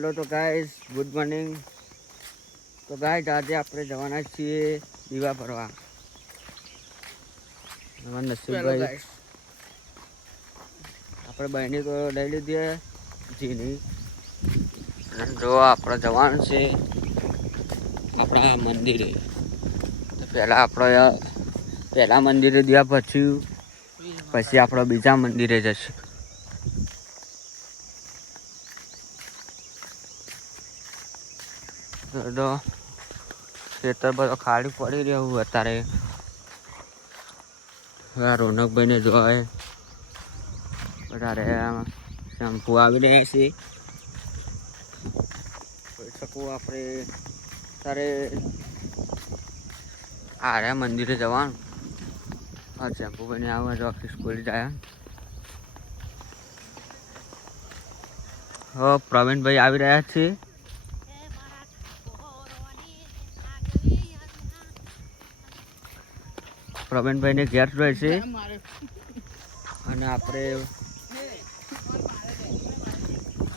Hello તો guys, good morning. તો guys આજે આપણે જવાના છીએ દીવા ભરવા. અમારા નસીબભાઈ આપણે બહેની તો લઈ લીધી જીની. જો આપણે જવાનું છે આપણા મંદિરે. તો પહેલા મંદિરે દીવા પછી આપણે બીજા મંદિરે જશું. તો ખેતર બધો ખાલી પડી રહ્યું અત્યારે. રોનકભાઈને જોવાય વધારે શેમ્પુ આવી રહ્યા છે. જોઈ શકું આપણે તારે આર્યા મંદિરે જવાનું. હા, શેમ્પુ ભાઈને આવે તો ઓફિસ ખોલી જાય. હો પ્રવીણભાઈ આવી રહ્યા છે. પ્રવીણભાઈને ઘેર રહે છે અને આપણે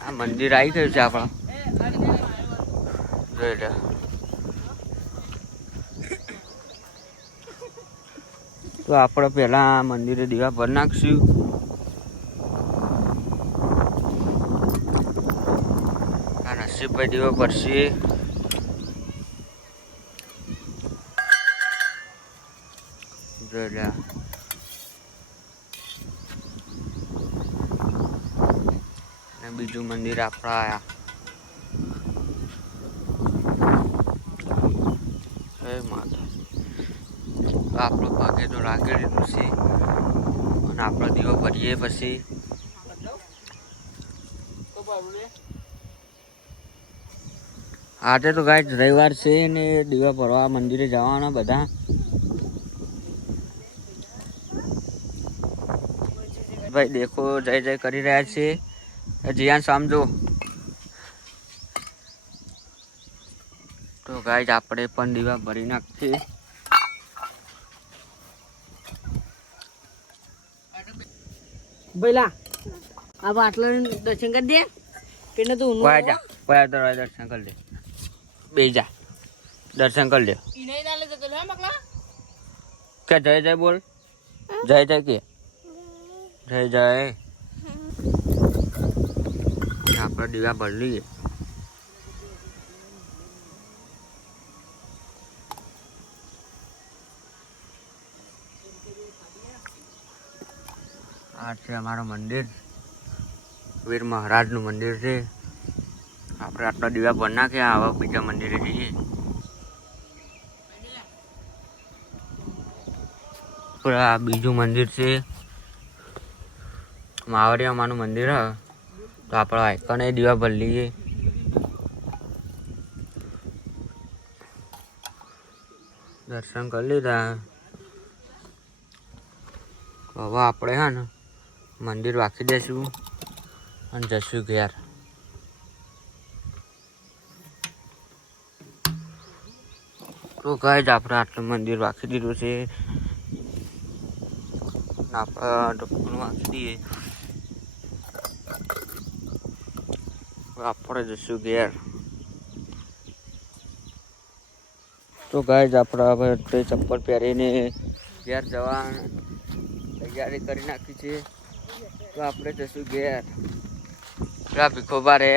આ મંદિર આવી ગયું છે આપણા. જોઈ લે. તો આપણે પહેલા મંદિરે દીવા ભરી નાખશું. આ નસીબભાઈ દીવા ભરશે. જોઈ લે. બીજું મંદિર આપણા આયા. જય માતા. આપણો ભાગે તો રાખી દીધું છે અને આપણો દીવો ભરીએ પછી આજે તો ગાઈસ રવિવાર છે ને દીવા ભરવા મંદિરે જવાના બધા. ભાઈ દેખો જય જય કરી રહ્યા છે. જીયાન સમજો. તો ગાઈસ આપણે પણ દીવા ભરી નાખીએ. ભઈલા આ બાટલા દર્શન કરી દે પેને તો દર્શન કરી દે. બે જા દર્શન કરી દે. કે જય જય બોલ. જય જય કે જય જય. આપણે દીવા ભરી લઈએ. આ છે અમારું મંદિર. વીર મહારાજનું મંદિર છે. આપણે આટલા દીવા ભરી નાખ્યા. હવે બીજા મંદિરે જઈએ. આ બીજું મંદિર છે માવરિયામાનું મંદિર. તો આપણે આઈકને દીવા ભરી લઈએ. દર્શન કરી લીધા. હવે આપણે હા ને મંદિર રાખી દઈશું અને જશું ઘેર. તો ગાઈસ આપણે આટલું મંદિર રાખી દીધું છે. આપણે ઢોકણું રાખી દઈએ. આપણે જશું ઘેર. તો ગાઈસ આપણે હવે ચપ્પલ પહેરીને ઘેર જવા તૈયારી કરી નાખી છે. તો આપણે જશું ઘેર. ભીખોબા રે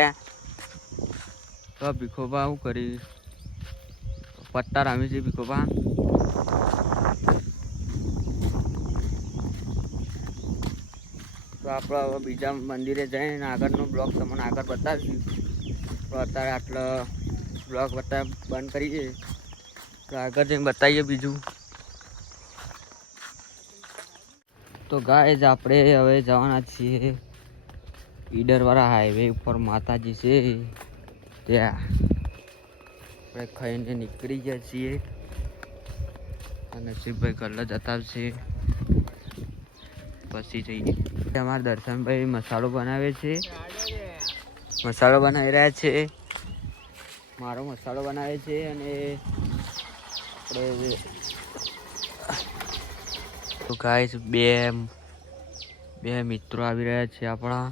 તો ભીખોબા શું કરી પત્તા રામી છે. ભીખોબા તો આપણે હવે બીજા મંદિરે જઈને આગળનો બ્લોગ તમને આગળ બતાવીશું. તો અત્યારે આટલો બ્લોગ બંધ કરીએ. તો આગળ જઈને બતાવીએ બીજું. તો ગાઈસ આપણે હવે જવાના છીએ ઈડરવાળા હાઈવે ઉપર. માતાજી છે ત્યાં આપણે ખાઈને નીકળી ગયા છીએ. અને નસીબભાઈ કલર જતા છે પછી જઈએ. અમારા દર્શનભાઈ મસાલો બનાવે છે. મસાલો બનાવી રહ્યા છે. મારો મસાલો બનાવે છે. અને આપણે તો ગાઈસ બે મિત્રો આવી રહ્યા છે આપણા.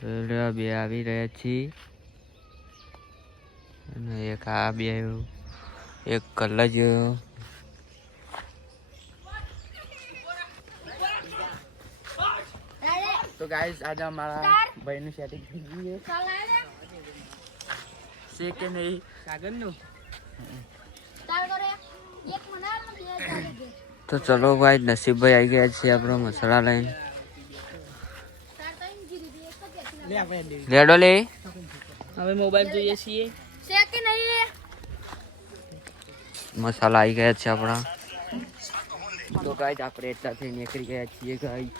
બે આવી રહ્યા છીએ અને એક આ બે આવ્યું, એક કલર જ તો ગાઈસ આજે અમારા ભાઈનું સેટિંગ થઈ ગયું છે કે નહીં કાગળનું. તો ચલો ભાઈ નસીબભાઈ આવી ગયા છે આપણો મસાલા લઈને. લેડો લે હવે મોબાઈલ જોઈએ છીએ. મસાલા આવી ગયા છે આપણા. તો ગાઈસ આપણે એટલા થઈ નીકળી ગયા છીએ ગાઈસ.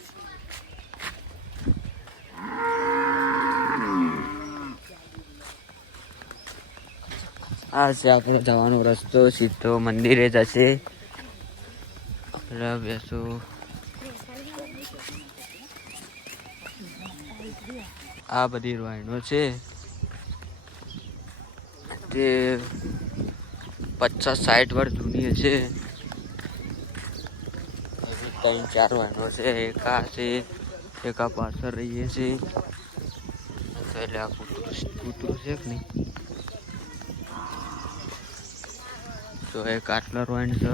આ છે આપણો જવાનો રસ્તો, સીધો મંદિરે જશે. બેસું આ બધી વાઈનો છે તે 50-60 વર્ષ જૂની હશે. 3-4 વાઈનો છે. એક આ છે, એક આ પાછળ રહીએ છે. એટલે આ કૂતરું છે કે નહીં. તો એક આટલો વાઈન છે.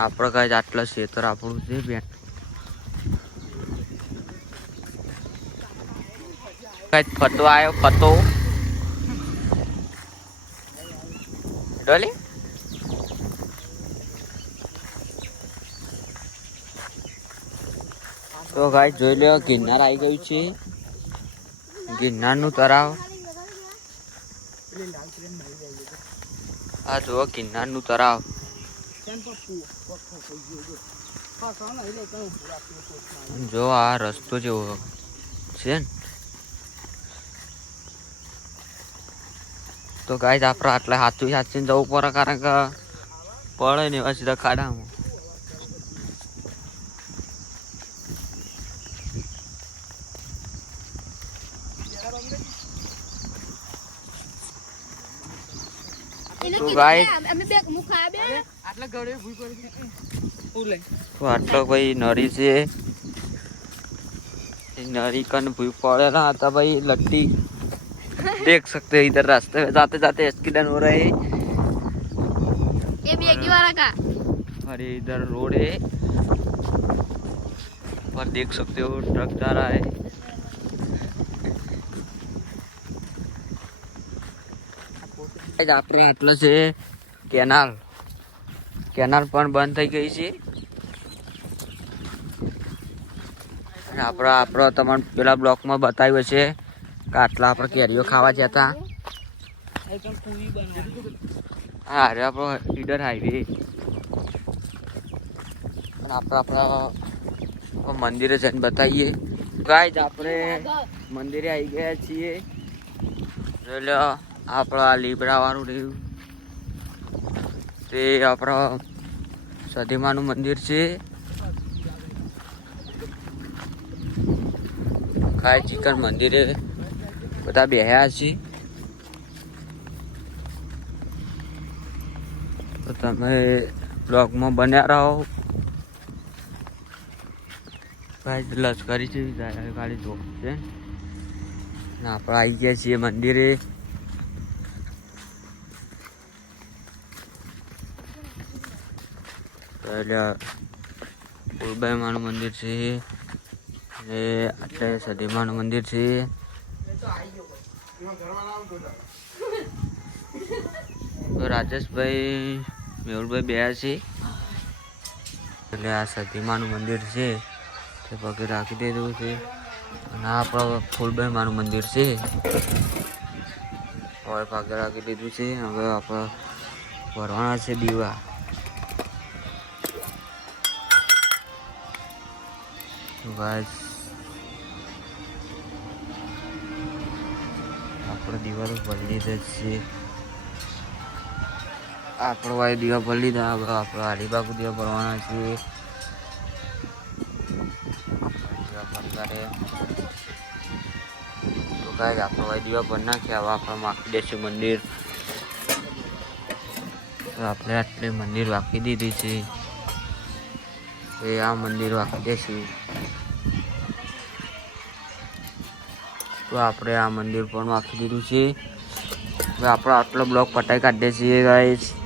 આપણે કઈ આટલા ખેતર આપણું છે બેન. કઈ ફતો આવ્યો ફતો ડોલી. તો ગાય જોઈ લો ગિરનાર આવી ગયું છે. ગિરનારનું તળાવ આ જુઓ, ગિરનારનું તળાવ. જો આ રસ્તો જેવો છે ને. તો ગાઈસ આપણે આટલે હાથું હાથીને જવું પડે, કારણ કે પડે ને એવા સીધા ખાડામાં. તો ગાઈસ તો આટલો ભાઈ નરી છે. नरी कन भूल पड़े रहा था भाई. लट्टी देख सकते हैं इधर रास्ते में जाते जाते एक्सीडेंट हो रहे हैं. ये भी एक ही वाला का. अरे इधर रोड है पर देख सकते हो ट्रक जा रहा है. આપણે આટલો છે કેનાલ. કેનાલ પણ બંધ થઈ ગઈ છે. આપણો તમને પેલા બ્લોકમાં બતાવ્યો છે કે આટલા આપણે કેરીઓ ખાવા જતા હતા. હા અરે આપણો ઈડર હાઈવે. આપણા મંદિરે જઈને બતાવીએ. ગાઈસ આપણે મંદિરે આવી ગયા છીએ. જોઈ લો આપણો આ લીબડા વાળું રહ્યું તે આપણો સધીમાનું મંદિર છે. ખાય ચિકન મંદિરે બધા બેહ્યા છે. તો તમે બ્લોગમાં બન્યા રહો. ભાઈ લશ્કરી છે ગાડી જોબ છે ને આપણે આવી ગયા છીએ મંદિરે. એટલે ફૂલબાઈ માનું મંદિર છે. એટલે સદીમાનું મંદિર છે. તો રાજેશભાઈ મેહુલભાઈ બેયા છે. એટલે આ સદીમાનું મંદિર છે તે પગે રાખી દીધું છે. અને આ આપણો ફૂલબાઈ માનું મંદિર છે. હવે પગે રાખી દીધું છે. હવે આપણે ભરવાના છે દીવા. ગાઈસ આપણે દીવા તો ભરી લીધા છે. આપણો ભાઈ દીવા ભરી લીધા. હવે આપણે હરિબાગુ દીવા ભરવાના છે. તો ગાઈસ આપણો ભાઈ દીવા ભરી નાખ્યા. હવે આપણે માખી દેશું મંદિર. તો આપણે આટલે મંદિર વાંકી દીધી છે. એ આ મંદિર વાંકી દઈશું. તો આપણે આ મંદિર પણ વાંકી દીધું છે. હવે આપણે આટલો બ્લોક પટાઈ કાઢીએ છીએ ગાઈસ.